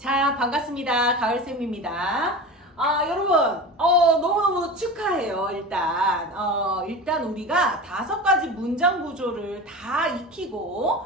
자, 반갑습니다. 가을쌤입니다. 여러분, 너무너무 축하해요. 일단 우리가 5가지 문장 구조를 다 익히고,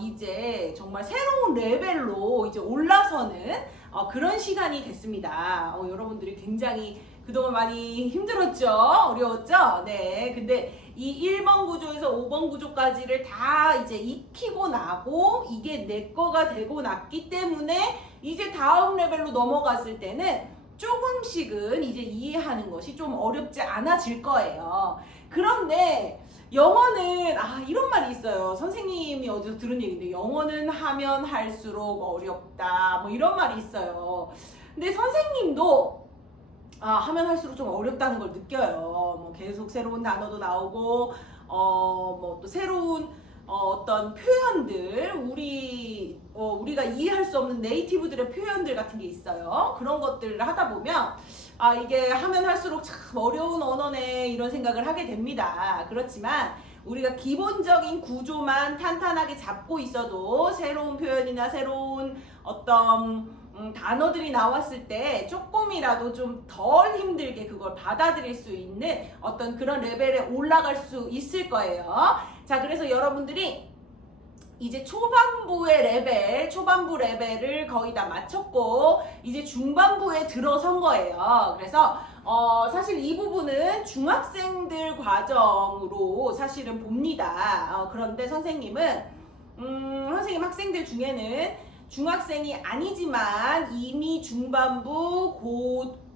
이제 정말 새로운 레벨로 이제 올라서는 그런 시간이 됐습니다. 여러분들이 굉장히 그동안 많이 힘들었죠? 어려웠죠? 네. 근데 이 1번 구조에서 5번 구조까지를 다 이제 익히고 나고 이게 내 거가 되고 났기 때문에 이제 다음 레벨로 넘어갔을 때는 조금씩은 이제 이해하는 것이 좀 어렵지 않아질 거예요. 그런데 영어는 이런 말이 있어요. 선생님이 어디서 들은 얘기인데 영어는 하면 할수록 어렵다 뭐 이런 말이 있어요. 근데 선생님도 하면 할수록 좀 어렵다는 걸 느껴요. 뭐 계속 새로운 단어도 나오고 뭐 또 새로운 어떤 표현들 우리가 이해할 수 없는 네이티브들의 표현들 같은 게 있어요. 그런 것들을 하다 보면 이게 하면 할수록 참 어려운 언어네 이런 생각을 하게 됩니다. 그렇지만 우리가 기본적인 구조만 탄탄하게 잡고 있어도 새로운 표현이나 새로운 어떤 단어들이 나왔을 때 조금이라도 좀 덜 힘들게 그걸 받아들일 수 있는 어떤 그런 레벨에 올라갈 수 있을 거예요. 자, 그래서 여러분들이 이제 초반부 레벨을 거의 다 마쳤고 이제 중반부에 들어선 거예요. 그래서 사실 이 부분은 중학생들 과정으로 사실은 봅니다. 그런데 선생님 학생들 중에는 중학생이 아니지만 이미 중반부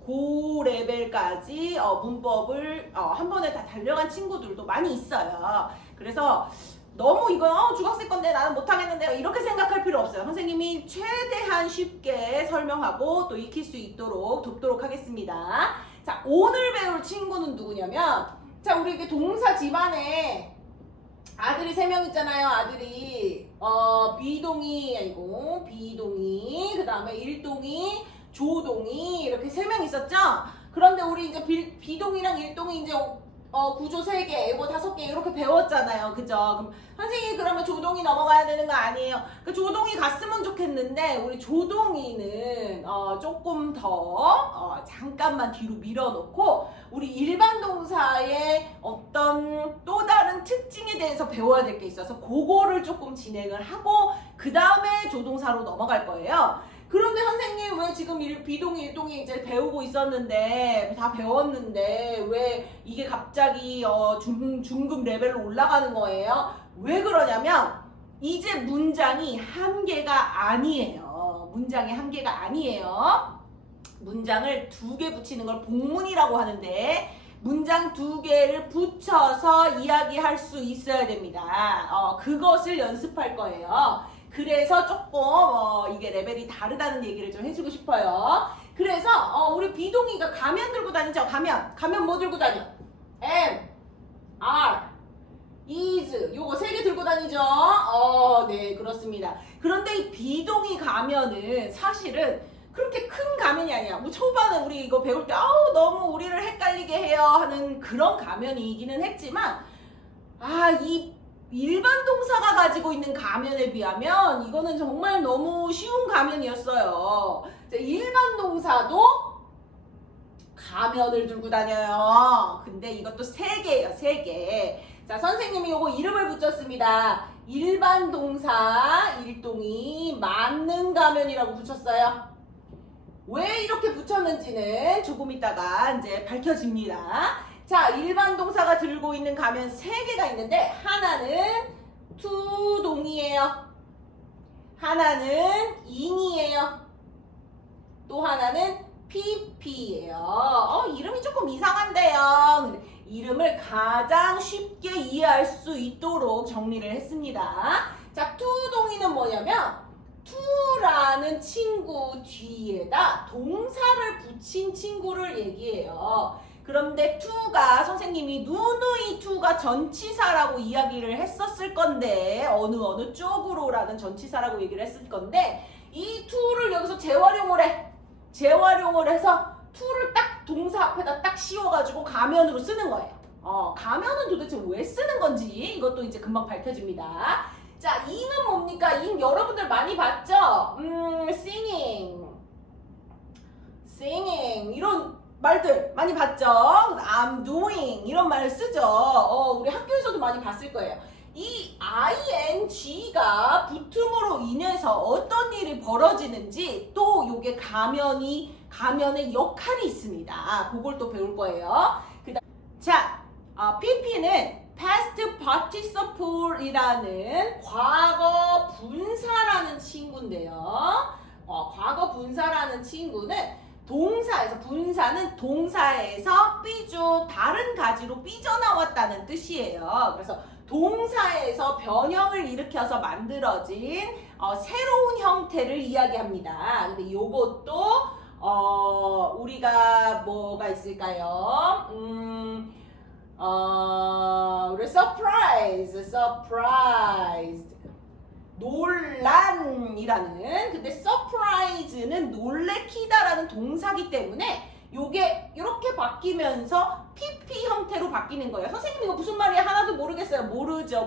고 레벨까지 문법을 한 번에 다 달려간 친구들도 많이 있어요. 그래서 너무 이거 중학생 건데 나는 못하겠는데 이렇게 생각할 필요 없어요. 선생님이 최대한 쉽게 설명하고 또 익힐 수 있도록 돕도록 하겠습니다. 자, 오늘 배울 친구는 누구냐면, 자, 우리 이렇게 동사 집안에 아들이 3명 있잖아요. 아들이 비동이, 그 다음에 일동이, 조동이 이렇게 3명 있었죠. 그런데 우리 이제 비동이랑 일동이 이제 구조 3개, 이거 5개 이렇게 배웠잖아요. 그죠? 그럼 선생님이 그러면 조동이 넘어가야 되는 거 아니에요? 그 조동이 갔으면 좋겠는데 우리 조동이는 조금 더 잠깐만 뒤로 밀어놓고 우리 일반 동사의 어떤 또 다른 특징에 대해서 배워야 될 게 있어서 그거를 조금 진행을 하고 그 다음에 조동사로 넘어갈 거예요. 그런데 선생님 왜 지금 비동이 일동이 이제 배우고 있었는데 다 배웠는데 왜 이게 갑자기 중급 레벨로 올라가는 거예요? 왜 그러냐면 이제 문장이 한계가 아니에요. 문장을 2개 붙이는 걸 복문이라고 하는데 문장 2개를 붙여서 이야기할 수 있어야 됩니다. 그것을 연습할 거예요. 그래서 조금 이게 레벨이 다르다는 얘기를 좀 해주고 싶어요. 그래서 우리 비동이가 가면 들고 다니죠. 가면 뭐 들고 다녀? M, R, is 요거 3개 들고 다니죠. 네, 그렇습니다. 그런데 이 비동이 가면은 사실은 그렇게 큰 가면이 아니야. 뭐 초반에 우리 이거 배울 때 너무 우리를 헷갈리게 해요 하는 그런 가면이기는 했지만 이 일반 동사가 가지고 있는 가면에 비하면 이거는 정말 너무 쉬운 가면이었어요. 일반 동사도 가면을 들고 다녀요. 근데 이것도 3개예요. 3개. 자, 선생님이 요거 이름을 붙였습니다. 일반 동사 일동이 맞는 가면이라고 붙였어요. 왜 이렇게 붙였는지는 조금 있다가 이제 밝혀집니다. 자, 일반 동사가 들고 있는 가면 3개가 있는데 하나는 투동이에요. 하나는 인이에요. 또 하나는 pp예요. 이름이 조금 이상한데요. 이름을 가장 쉽게 이해할 수 있도록 정리를 했습니다. 자, 투동이는 뭐냐면 to라는 친구 뒤에다 동사를 붙인 친구를 얘기해요. 그런데 to가 선생님이 누누이 to가 전치사라고 이야기를 했었을 건데 어느 쪽으로라는 전치사라고 얘기를 했을 건데 이 to를 여기서 재활용을 해서 to를 딱 동사 앞에다 딱 씌워가지고 가면으로 쓰는 거예요. 가면은 도대체 왜 쓰는 건지 이것도 이제 금방 밝혀집니다. 자, ing은 뭡니까? ing 여러분들 많이 봤죠? singing, singing 이런 말들 많이 봤죠? I'm doing 이런 말 쓰죠. 우리 학교에서도 많이 봤을 거예요. 이 ing가 붙음으로 인해서 어떤 일이 벌어지는지 또 요게 가면의 역할이 있습니다. 그걸 또 배울 거예요. 자, pp는 past participle이라는 과거 분사라는 친구인데요. 과거 분사라는 친구는 동사에서, 분사는 동사에서 삐죽 다른 가지로 삐져나왔다는 뜻이에요. 그래서 동사에서 변형을 일으켜서 만들어진 새로운 형태를 이야기합니다. 근데 요것도 우리가 뭐가 있을까요? 우리 surprised, 논란이라는, 근데 surprise는 놀래키다라는 동사기 때문에 요게 이렇게 바뀌면서 PP 형태로 바뀌는 거예요. 선생님 이거 무슨 말이야? 하나도 모르겠어요. 모르죠.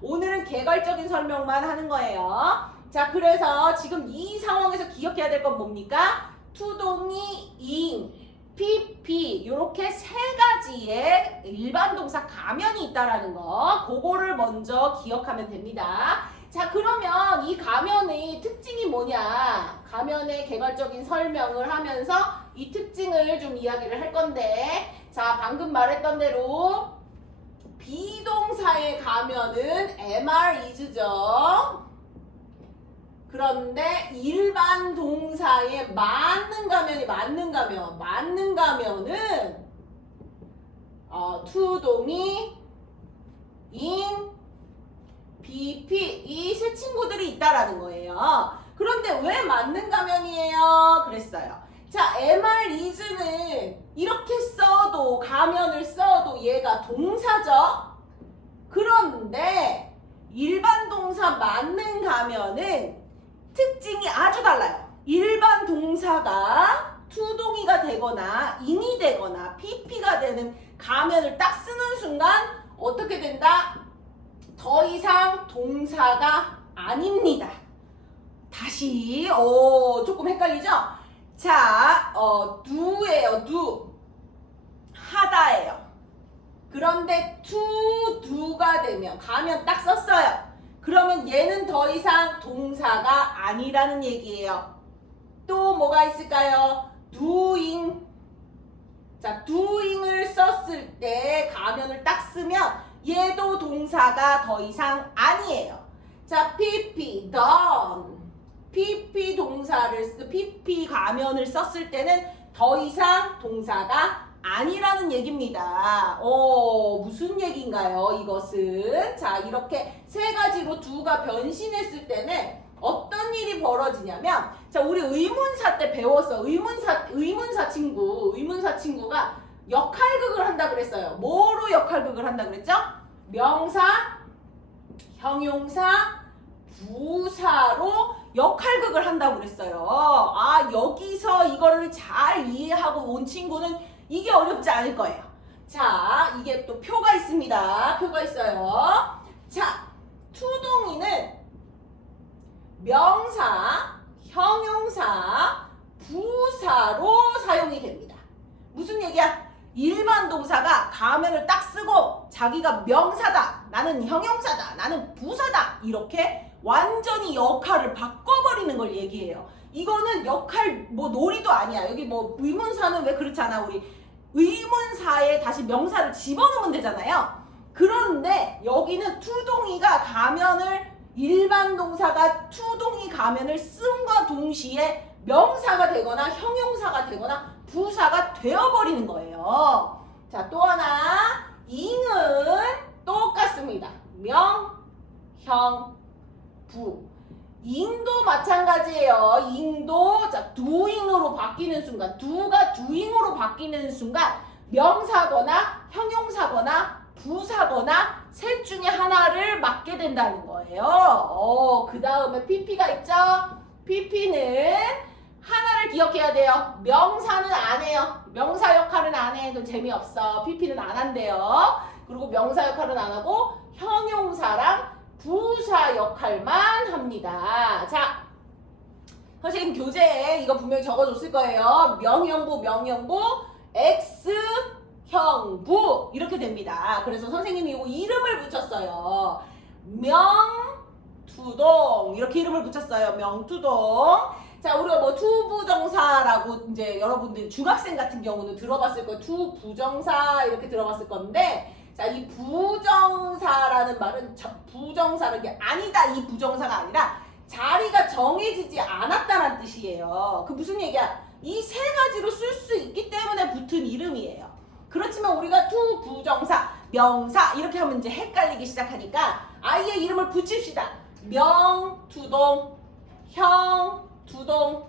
오늘은 개괄적인 설명만 하는 거예요. 자, 그래서 지금 이 상황에서 기억해야 될 건 뭡니까? 투동이 ing, PP 이렇게 세 가지의 일반 동사 가면이 있다라는 거, 그거를 먼저 기억하면 됩니다. 자, 그러면 이 가면의 특징이 뭐냐? 가면의 개괄적인 설명을 하면서 이 특징을 좀 이야기를 할 건데, 자, 방금 말했던 대로 비동사의 가면은 MR is죠. 그런데 일반 동사의 맞는 가면은 투동이 in, BP 이 세 친구들이 있다라는 거예요. 그런데 왜 맞는 가면이에요? 그랬어요. 자, MR is는 이렇게 써도, 가면을 써도 얘가 동사죠. 그런데 일반 동사 맞는 가면은 특징이 아주 달라요. 일반 동사가 투동이가 되거나 ing이 되거나 PP가 되는 가면을 딱 쓰는 순간 어떻게 된다? 더 이상 동사가 아닙니다. 다시 조금 헷갈리죠? 자, do예요. do. 하다예요. 그런데 to do가 되면 가면 딱 썼어요. 그러면 얘는 더 이상 동사가 아니라는 얘기예요. 또 뭐가 있을까요? doing. 자, doing을 썼을 때 가면을 딱 쓰면 얘도 동사가 더 이상 아니에요. 자, PP, done. PP 가면을 썼을 때는 더 이상 동사가 아니라는 얘기입니다. 무슨 얘기인가요? 이것은 자, 이렇게 세 가지로 do가 변신했을 때는 어떤 일이 벌어지냐면, 자, 우리 의문사 때 배웠어. 의문사 친구가 역할극을 한다 그랬어요. 뭐로 역할극을 한다 그랬죠? 명사, 형용사, 부사로 역할극을 한다고 그랬어요. 여기서 이거를 잘 이해하고 온 친구는 이게 어렵지 않을 거예요. 자, 이게 또 표가 있습니다. 표가 있어요. 자, 투동이는 명사, 형용사, 부사로 사용이 됩니다. 무슨 얘기야? 일반 동사가 가면을 딱 쓰고 자기가 명사다, 나는 형용사다, 나는 부사다, 이렇게 완전히 역할을 바꿔버리는 걸 얘기해요. 이거는 역할 놀이도 아니야. 여기 의문사는 왜 그렇잖아. 우리 의문사에 다시 명사를 집어넣으면 되잖아요. 그런데 여기는 투동이가 가면을, 일반 동사가 투동이 가면을 쓴과 동시에 명사가 되거나 형용사가 되거나 부사가 되어버리는 거예요. 자, 또 하나, ing은 똑같습니다. 명, 형, 부. ing도 마찬가지예요. ing도 자, doing으로 바뀌는 순간, do가 doing으로 바뀌는 순간 명사거나 형용사거나 부사거나 셋 중에 하나를 맡게 된다는 거예요. 그 다음에 PP가 있죠? PP는 하나를 기억해야 돼요. 명사는 안 해요. 명사 역할은 안 해. 너 재미없어. PP는 안 한대요. 그리고 명사 역할은 안 하고 형용사랑 부사 역할만 합니다. 자, 선생님 교재에 이거 분명히 적어줬을 거예요. 명형부 X형부 이렇게 됩니다. 그래서 선생님이 이거 이름을 붙였어요. 명투동 이렇게 이름을 붙였어요. 명투동. 자, 우리가 뭐 투부정사라고 이제 여러분들 중학생 같은 경우는 들어봤을 거예요. 투부정사 이렇게 들어봤을 건데, 자, 이 부정사라는 말은 부정사라는 게 아니다. 이 부정사가 아니라 자리가 정해지지 않았다는 뜻이에요. 그 무슨 얘기야? 이 세 가지로 쓸 수 있기 때문에 붙은 이름이에요. 그렇지만 우리가 투부정사, 명사 이렇게 하면 이제 헷갈리기 시작하니까 아예 이름을 붙입시다. 명투동, 형투동,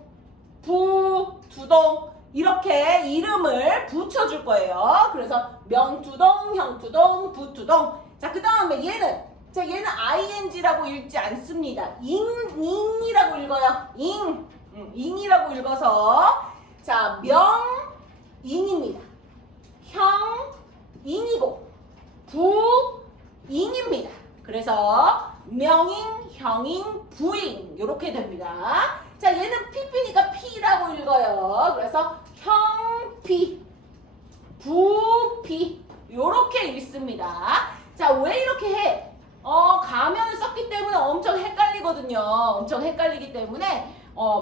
부투동 이렇게 이름을 붙여줄 거예요. 그래서 명투동, 형투동, 부투동. 자, 그 다음에 얘는 ing라고 읽지 않습니다. ing이라고 읽어요. ing이라고 읽어서 자, 명ing입니다. 형ing이고 부ing입니다. 그래서 명ing, 형ing, 부ing 이렇게 됩니다. 자, 얘는 pp니까 p라고 읽어요. 그래서 형피, 부피 이렇게 읽습니다. 자, 왜 이렇게 해? 가면을 썼기 때문에 엄청 헷갈리거든요. 엄청 헷갈리기 때문에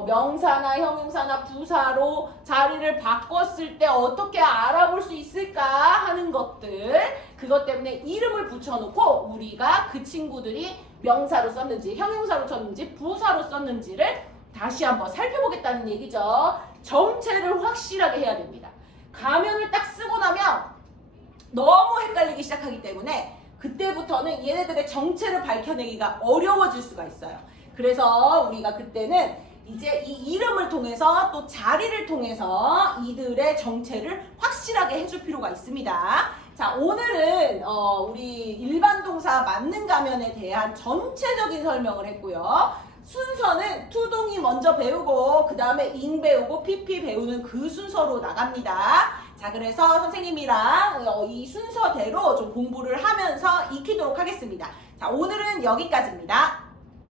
명사나 형용사나 부사로 자리를 바꿨을 때 어떻게 알아볼 수 있을까 하는 것들, 그것 때문에 이름을 붙여놓고 우리가 그 친구들이 명사로 썼는지 형용사로 썼는지 부사로 썼는지를 다시 한번 살펴보겠다는 얘기죠. 정체를 확실하게 해야 됩니다. 가면을 딱 쓰고 나면 너무 헷갈리기 시작하기 때문에 그때부터는 얘네들의 정체를 밝혀내기가 어려워질 수가 있어요. 그래서 우리가 그때는 이제 이 이름을 통해서 또 자리를 통해서 이들의 정체를 확실하게 해줄 필요가 있습니다. 자, 오늘은 우리 일반 동사 맞는 가면에 대한 전체적인 설명을 했고요. 순서는 투동이 먼저 배우고 그 다음에 ing 배우고 pp 배우는 그 순서로 나갑니다. 자, 그래서 선생님이랑 이 순서대로 좀 공부를 하면서 익히도록 하겠습니다. 자, 오늘은 여기까지입니다.